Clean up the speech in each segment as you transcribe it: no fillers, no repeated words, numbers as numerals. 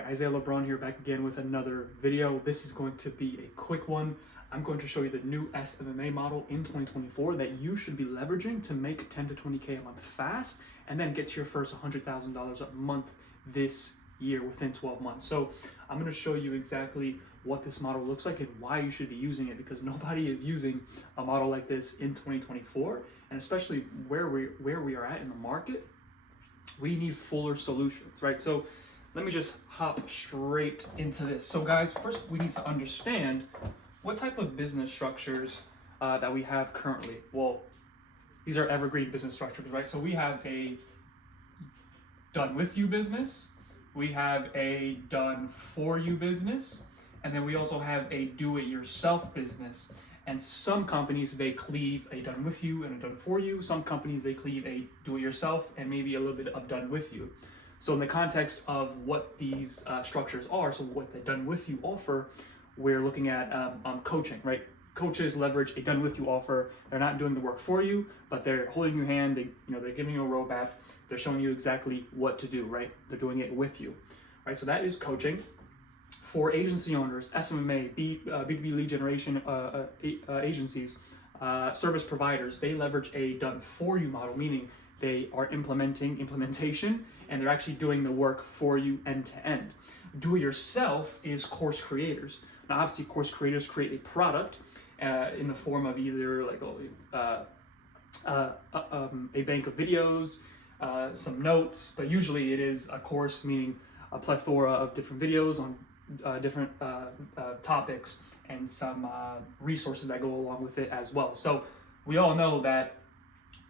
Alright, Isaiah LeBron here, back again with another video. This is going to be a quick one. I'm going to show you the new SMMA model in 2024 that you should be leveraging to make 10 to 20K a month fast and then get to your first $100,000 a month this year within 12 months. So I'm going to show you exactly what this model looks like and why you should be using it, because nobody is using a model like this in 2024, and especially where we are at in the market. We need fuller solutions, right? So let me just hop straight into this. So guys, first we need to understand what type of business structures that we have currently. Well, these are evergreen business structures, right? So we have a done with you business, we have a done for you business, and then we also have a do it yourself business. And some companies, they cleave a done with you and a done for you. Some companies, they cleave a do it yourself and maybe a little bit of done with you. So in the context of what these structures are, so what the done with you offer, we're looking at coaching, right? Coaches leverage a done with you offer. They're not doing the work for you, but they're holding your hand. They're giving you a roadmap. They're showing you exactly what to do, right? They're doing it with you, right? So that is coaching. For agency owners, SMMA, B2B lead generation agencies, service providers, they leverage a done for you model, meaning they are implementation, and they're actually doing the work for you end to end. Do it yourself is course creators. Now, obviously, course creators create a product in the form of either like a bank of videos, some notes, but usually it is a course, meaning a plethora of different videos on different topics and some resources that go along with it as well. So we all know that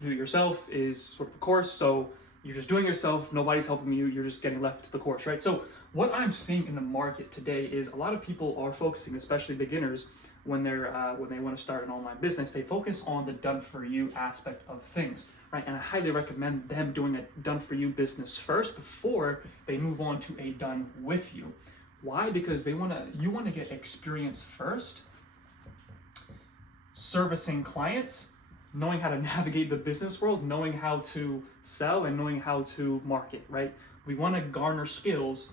do it yourself is sort of a course, so you're just doing it yourself, nobody's helping you, you're just getting left to the course, right? So what I'm seeing in the market today is a lot of people are focusing, especially beginners, when they want to start an online business, they focus on the done for you aspect of things, right? And I highly recommend them doing a done for you business first before they move on to a done with you. Why? Because you want to get experience first, servicing clients, knowing how to navigate the business world, knowing how to sell, and knowing how to market, right? We want to garner skills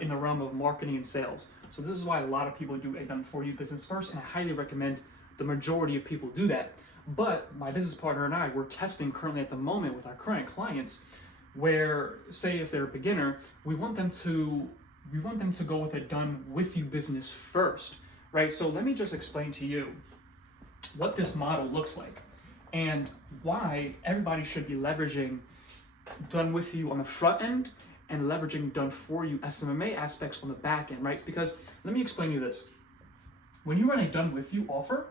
in the realm of marketing and sales. So this is why a lot of people do a done for you business first, and I highly recommend the majority of people do that. But my business partner and I, we're testing currently at the moment with our current clients where, say if they're a beginner, we want them to go with a done with you business first, right? So let me just explain to you what this model looks like and why everybody should be leveraging done with you on the front end and leveraging done for you SMMA aspects on the back end, right? Because let me explain to you this. When you run a done with you offer,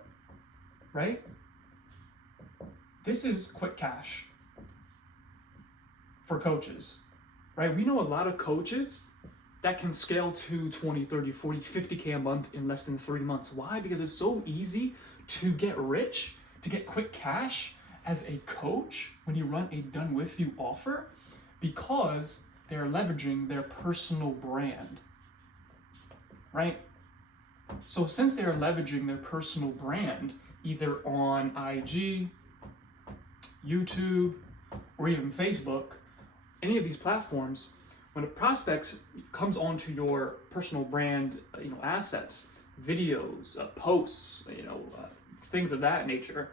right? This is quick cash for coaches, right? We know a lot of coaches that can scale to 20, 30, 40, 50K a month in less than 3 months. Why? Because it's so easy to get rich, to get quick cash as a coach when you run a done with you offer, because they're leveraging their personal brand, right? So since they're leveraging their personal brand, either on IG, YouTube, or even Facebook, any of these platforms, when a prospect comes onto your personal brand, assets, videos, posts, things of that nature,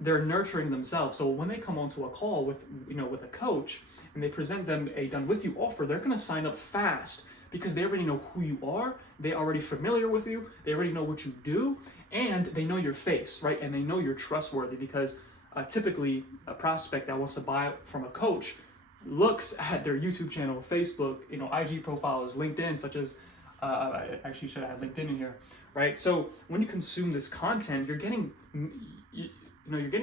they're nurturing themselves. So when they come onto a call with a coach and they present them a done with you offer, they're going to sign up fast because they already know who you are, they already familiar with you, they already know what you do, and they know your face, right? And they know you're trustworthy, because typically a prospect that wants to buy from a coach looks at their YouTube channel, Facebook, IG profiles, LinkedIn, such as I actually should have LinkedIn in here, right? So when you consume this content, you're getting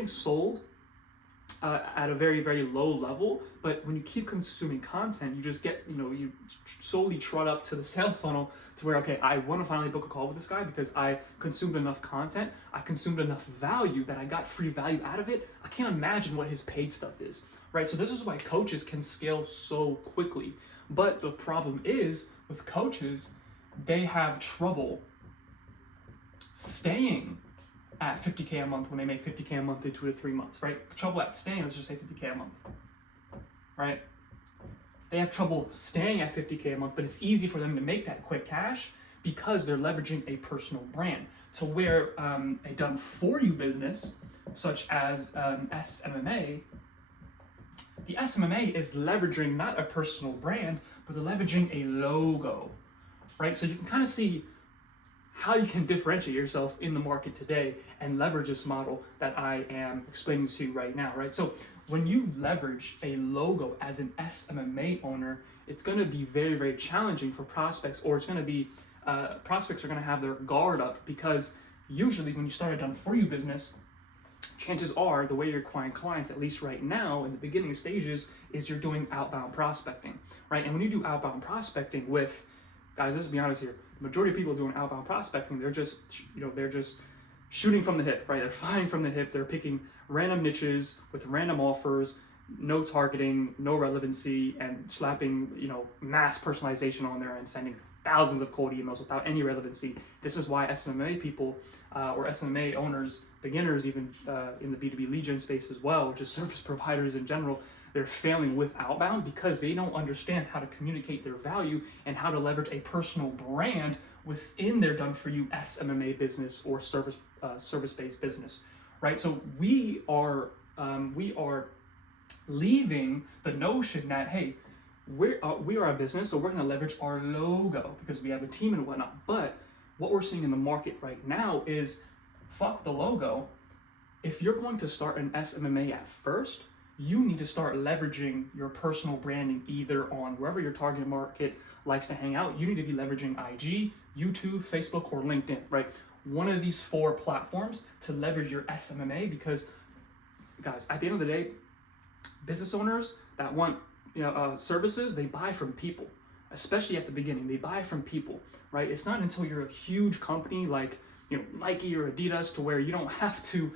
sold at a very, very low level. But when you keep consuming content, you just get, you slowly trot up to the sales funnel to where, okay, I want to finally book a call with this guy because I consumed enough content, I consumed enough value that I got free value out of it. I can't imagine what his paid stuff is, right? So this is why coaches can scale so quickly. But the problem is with coaches, they have trouble staying at 50K a month when they make 50K a month in 2 to 3 months, right? Trouble at staying, let's just say 50K a month, right? they have trouble staying at 50K a month, but it's easy for them to make that quick cash because they're leveraging a personal brand. To where a done for you business, such as SMMA, the SMMA is leveraging not a personal brand, but they're leveraging a logo, right? So you can kind of see how you can differentiate yourself in the market today and leverage this model that I am explaining to you right now, right? So when you leverage a logo as an SMMA owner, it's going to be very, very challenging for prospects, or it's going to be, prospects are going to have their guard up, because usually when you start a done-for-you business, chances are the way you're acquiring clients, at least right now in the beginning stages, is you're doing outbound prospecting, right? And when you do outbound prospecting with, guys, let's be honest here, the majority of people doing outbound prospecting, they're just, they're just shooting from the hip, right? They're firing from the hip. They're picking random niches with random offers, no targeting, no relevancy, and slapping, mass personalization on there and sending thousands of cold emails without any relevancy. This is why SMMA people or SMMA owners, beginners even in the B2B lead gen space as well, just service providers in general, they're failing with outbound because they don't understand how to communicate their value and how to leverage a personal brand within their done-for-you SMMA business or service-based business, right? So we are leaving the notion that, hey, we are a business, so we're going to leverage our logo because we have a team and whatnot. But what we're seeing in the market right now is, fuck the logo. If you're going to start an SMMA at first, you need to start leveraging your personal branding either on wherever your target market likes to hang out. You need to be leveraging IG, YouTube, Facebook, or LinkedIn, right? One of these 4 platforms to leverage your SMMA, because, guys, at the end of the day, business owners that want services, they buy from people, especially at the beginning. They buy from people, right? It's not until you're a huge company like Nike or Adidas to where you don't have to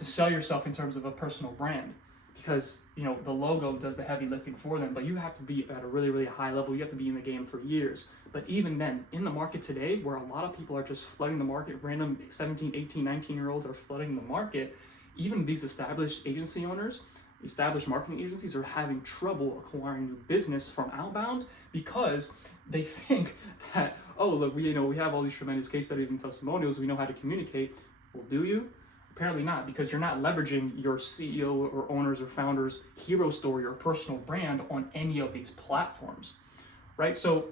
sell yourself in terms of a personal brand, because the logo does the heavy lifting for them. But you have to be at a really, really high level. You have to be in the game for years. But even then, in the market today, where a lot of people are just flooding the market, random 17, 18, 19-year-olds are flooding the market, even these established agency owners, established marketing agencies are having trouble acquiring new business from outbound because they think that, oh, look, we have all these tremendous case studies and testimonials, we know how to communicate. Well, do you? Apparently not, because you're not leveraging your CEO or owners or founders' hero story or personal brand on any of these platforms, right? So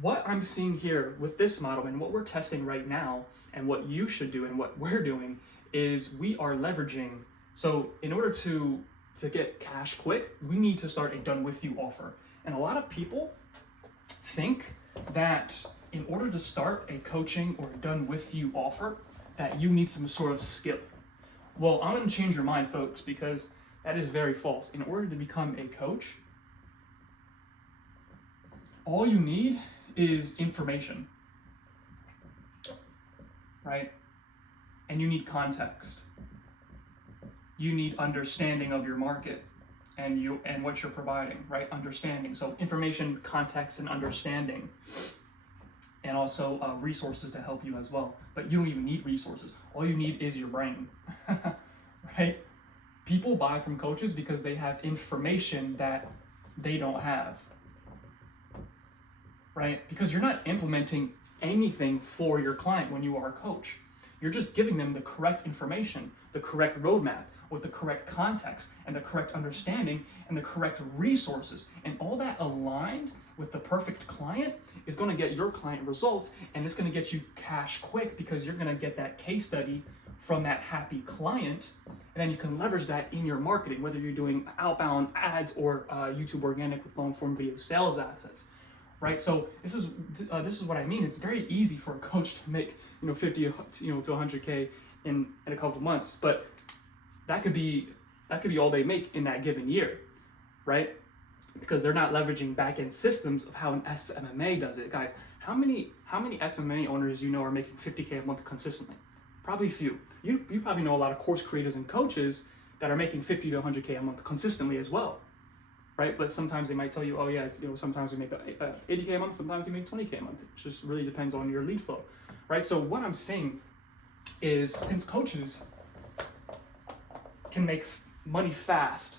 what I'm seeing here with this model and what we're testing right now and what you should do and what we're doing is we are leveraging. So in order to get cash quick, we need to start a done with you offer. And a lot of people think that in order to start a coaching or a done with you offer, that you need some sort of skill. Well, I'm going to change your mind, folks, because that is very false. In order to become a coach, all you need is information, right? And you need context. You need understanding of your market and what you're providing, right? Understanding. So information, context, and understanding. And also resources to help you as well. But you don't even need resources. All you need is your brain, right? People buy from coaches because they have information that they don't have, right? Because you're not implementing anything for your client when you are a coach. You're just giving them the correct information, the correct roadmap, with the correct context and the correct understanding and the correct resources. And all that aligned with the perfect client is going to get your client results, and it's going to get you cash quick because you're going to get that case study from that happy client, and then you can leverage that in your marketing, whether you're doing outbound ads or YouTube organic with long form video sales assets, right? So this is what I mean. It's very easy for a coach to make 50 to 100K in a couple of months, but that could be all they make in that given year, right? Because they're not leveraging back-end systems of how an SMMA does it. Guys, how many SMMA owners are making 50K a month consistently? Probably few. You probably know a lot of course creators and coaches that are making 50 to 100K a month consistently as well, right? But sometimes they might tell you, oh yeah, it's, sometimes we make 80K a month, sometimes we make 20K a month. It just really depends on your lead flow, right? So what I'm saying is, since coaches can make money fast.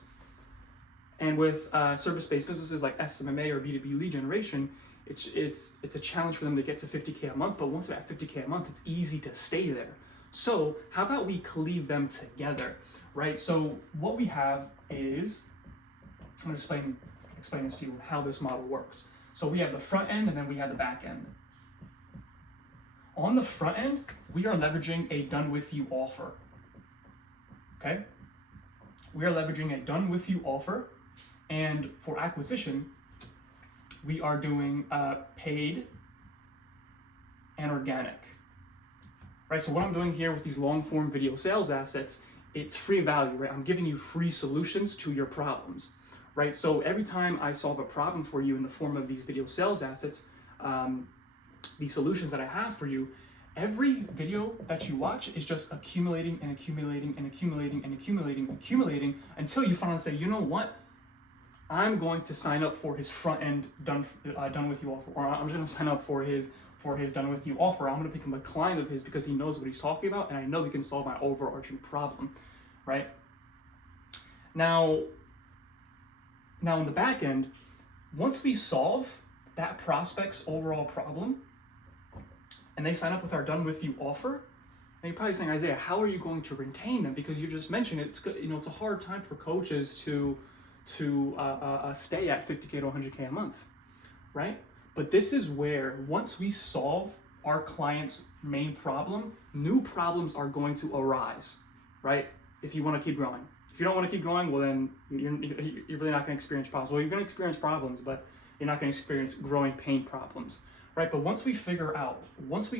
And with service-based businesses like SMMA or B2B lead generation, it's a challenge for them to get to 50K a month, but once they're at 50K a month, it's easy to stay there. So how about we cleave them together, right? So what we have is, I'm gonna explain this to you, how this model works. So we have the front end and then we have the back end. On the front end, we are leveraging a done with you offer, okay? We are leveraging a done with you offer, and for acquisition, we are doing paid and organic, right? So what I'm doing here with these long form video sales assets, it's free value, right? I'm giving you free solutions to your problems, right? So every time I solve a problem for you in the form of these video sales assets, these solutions that I have for you, every video that you watch is just accumulating and accumulating and accumulating and accumulating, accumulating until you finally say, you know what? I'm going to sign up for his front end done with you offer, or I'm going to sign up for his done with you offer. I'm going to become a client of his because he knows what he's talking about, and I know he can solve my overarching problem, right? Now on the back end, once we solve that prospect's overall problem, and they sign up with our done with you offer, and you're probably saying, Isaiah, how are you going to retain them? Because you just mentioned it's good, it's a hard time for coaches to stay at 50K to 100K a month, right? But this is where, once we solve our client's main problem, new problems are going to arise, right? If you want to keep growing. If you don't want to keep growing, well then you're really not going to experience problems. Well, you're going to experience problems, but you're not going to experience growing pain problems, right? But once we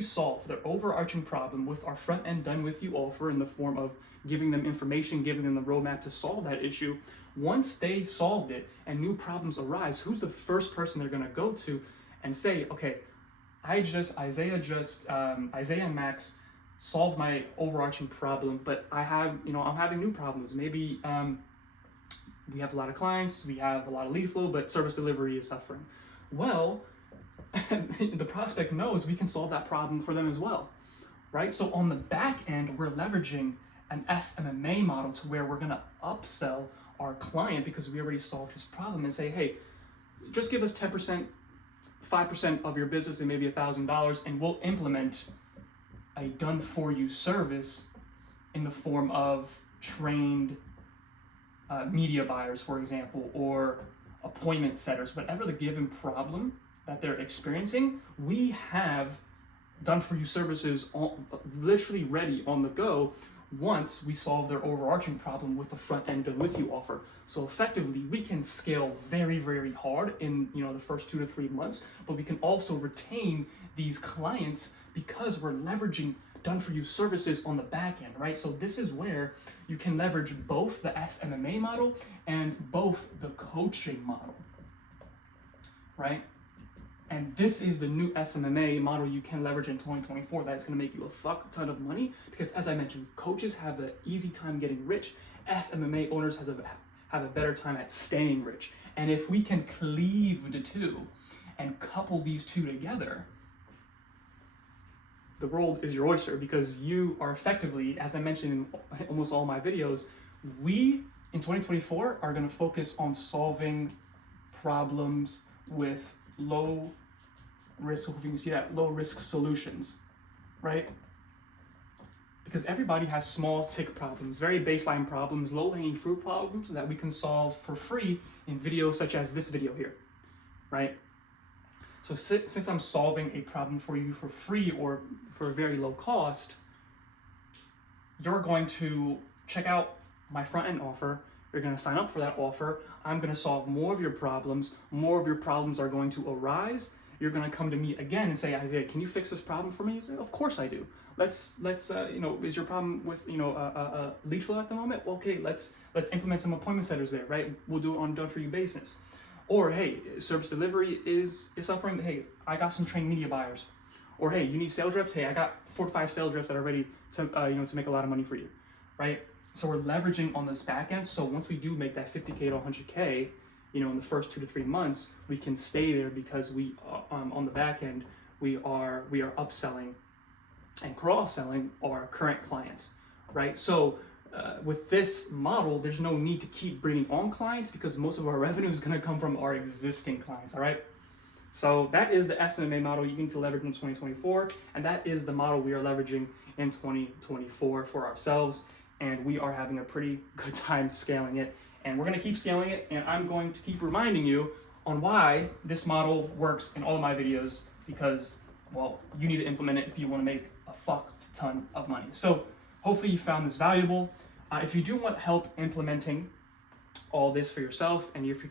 solve their overarching problem with our front end done with you offer in the form of giving them information, giving them the roadmap to solve that issue, once they solved it and new problems arise, who's the first person they're going to go to and say, okay, Isaiah and Max solved my overarching problem, but I'm having new problems. Maybe we have a lot of clients, we have a lot of lead flow, but service delivery is suffering. Well, the prospect knows we can solve that problem for them as well, right? So on the back end, we're leveraging an SMMA model to where we're going to upsell our client because we already solved his problem and say, hey, just give us 10%, 5% of your business and maybe $1,000, and we'll implement a done for you service in the form of trained media buyers, for example, or appointment setters. Whatever the given problem that they're experiencing, we have done for you services literally ready on the go once we solve their overarching problem with the front end done with you offer. So effectively, we can scale very, very hard in the first 2 to 3 months, but we can also retain these clients because we're leveraging done for you services on the back end, right? So this is where you can leverage both the SMMA model and both the coaching model, right? And this is the new SMMA model you can leverage in 2024 that is going to make you a fuck ton of money because, as I mentioned, coaches have an easy time getting rich. SMMA owners have a better time at staying rich. And if we can cleave the two and couple these two together, the world is your oyster because you are effectively, as I mentioned in almost all my videos, we in 2024 are going to focus on solving problems with low risk, if you can see that, low risk solutions, right? Because everybody has small tick problems, very baseline problems, low hanging fruit problems that we can solve for free in videos such as this video here, right? So since I'm solving a problem for you for free or for a very low cost, you're going to check out my front end offer. You're going to sign up for that offer. I'm going to solve more of your problems. More of your problems are going to arise. You're going to come to me again and say, Isaiah, can you fix this problem for me? You say, of course I do. Let's is your problem with lead flow at the moment? Okay, let's implement some appointment setters there, right? We'll do it on a done for you basis. Or hey, service delivery is suffering. Hey, I got some trained media buyers. Or hey, you need sales reps. Hey, I got 4 to 5 sales reps that are ready to to make a lot of money for you, right? So we're leveraging on this back end. So once we do make that 50K to 100K, in the first 2 to 3 months, we can stay there because we on the back end we are upselling and cross-selling our current clients, right? So with this model, there's no need to keep bringing on clients because most of our revenue is going to come from our existing clients. All right. So that is the SMMA model you need to leverage in 2024, and that is the model we are leveraging in 2024 for ourselves, and we are having a pretty good time scaling it, and we're going to keep scaling it, and I'm going to keep reminding you on why this model works in all of my videos, because, well, you need to implement it if you want to make a fuck ton of money. So hopefully you found this valuable. If you do want help implementing all this for yourself, and if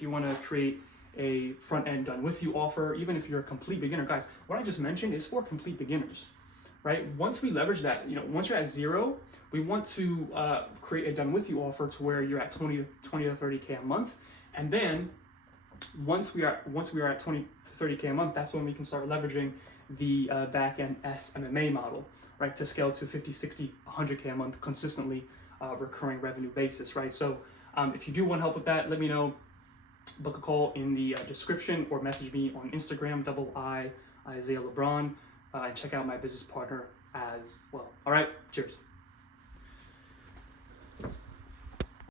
you want to create a front-end done with you offer, even if you're a complete beginner, guys, what I just mentioned is for complete beginners, right? Once we leverage that, once you're at 0, we want to create a done with you offer to where you're at 20 to 30K a month. And then once we are at 20 to 30K a month, that's when we can start leveraging the back-end SMMA model, right? To scale to 50, 60, 100K a month consistently recurring revenue basis, right? So if you do want help with that, let me know. Book a call in the description or message me on Instagram, @Isaiah LeBron, and check out my business partner as well. All right, cheers.